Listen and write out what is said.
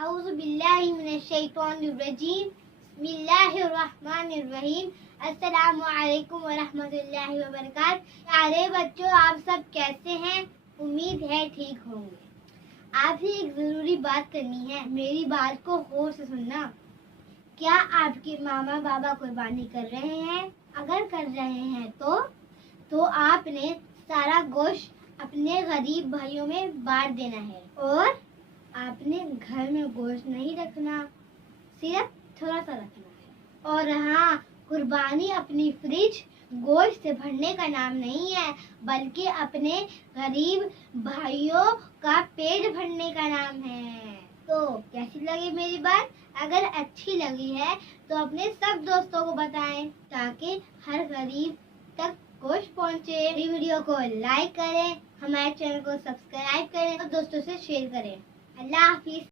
اعوذ باللہ من الشیطان الرجیم بسم اللہ الرحمن الرحیم السلام علیکم ورحمۃ اللہ وبرکاتہ۔ پیارے بچوں، آپ سب کیسے ہیں؟ امید ہے ٹھیک ہوں گے۔ آپ ہی ایک ضروری بات کرنی ہے، میری بات کو غور سے سننا۔ کیا آپ کے ماما بابا قربانی کر رہے ہیں؟ اگر کر رہے ہیں تو آپ نے سارا گوشت اپنے غریب بھائیوں میں بانٹ دینا ہے، اور آپ نے گھر میں گوشت نہیں رکھنا، صرف تھوڑا سا رکھنا ہے۔ اور ہاں، قربانی اپنی فریج گوشت سے بھرنے کا نام نہیں ہے، بلکہ اپنے غریب بھائیوں کا پیٹ بھرنے کا نام ہے۔ تو کیسی لگی میری بات؟ اگر اچھی لگی ہے تو اپنے سب دوستوں کو بتائیں تاکہ ہر غریب تک گوشت پہنچے۔ ویڈیو کو لائک کریں، ہمارے چینل کو سبسکرائب کریں اور دوستوں سے شیئر کریں۔ اللہ حافظ۔